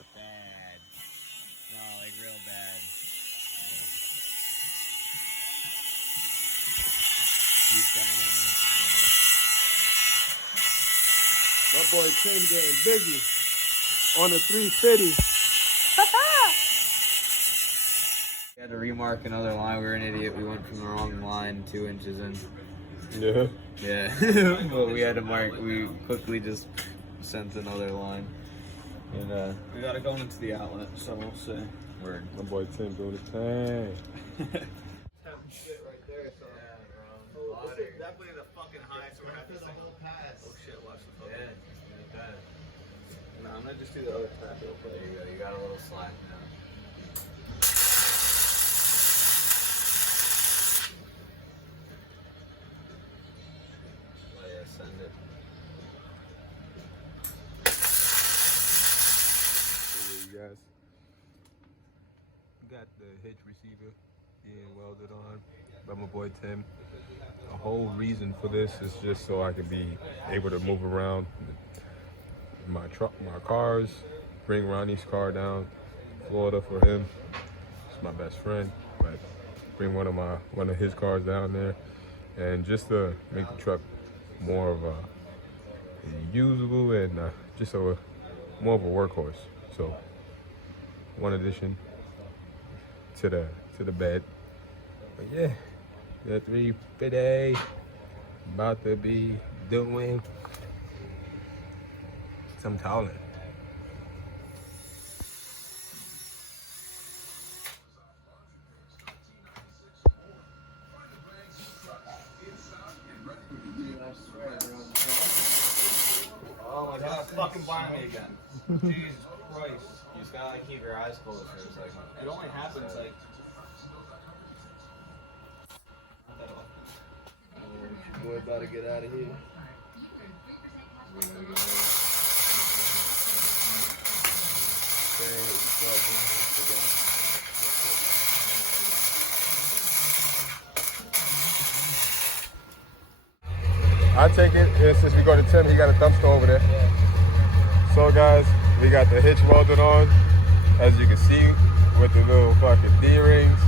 like bad. No, like real bad. Keep going. My boy Tim getting busy on the 350. We had to remark another line. We were an idiot. We went from the wrong line 2 inches in. Yeah. Yeah. But we had to mark. We quickly just sent another line. And we gotta go into the outlet, so we'll see. Word. My boy Tim doing his thing. Shit right there, so. Yeah, bro. Oh, this is definitely the fucking highest we're having the whole pass. Oh shit, watch the fucking. Yeah. No, I'm gonna just do the other tap real quick. There you go. You got a little slack now. Oh yeah, send it. You guys. Got the hitch receiver being welded on by my boy Tim. The whole reason for this is just so I can be able to move around my truck, my cars, bring Ronnie's car down Florida for him. He's my best friend, but bring one of his cars down there, and just to make the truck more of a usable and just more of a workhorse. So one addition to the bed. But yeah, the 350 about to be doing some towing. Oh my god, fucking blind me again. Jesus Christ. You just gotta like keep your eyes closed for a second. It only happens like not that often. Boy about to get out of here. I take it, since we go to Tim, he got a dumpster over there. Yeah. So guys, we got the hitch welded on, as you can see, with the little fucking D-rings.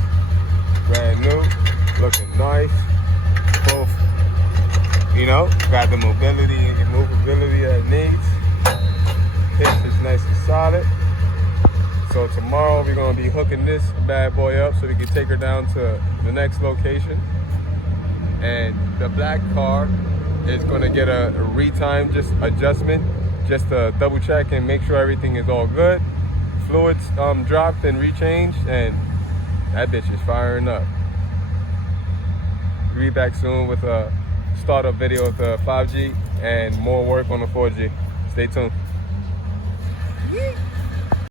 Brand new, looking nice. Both, got the mobility and your movability that it needs. Hitch is nice and solid. So tomorrow we're gonna be hooking this bad boy up so we can take her down to the next location. And the black car is gonna get a retime adjustment, just to double check and make sure everything is all good. Fluids dropped and rechanged, and that bitch is firing up. We'll be back soon with a startup video of the 5G and more work on the 4G. Stay tuned.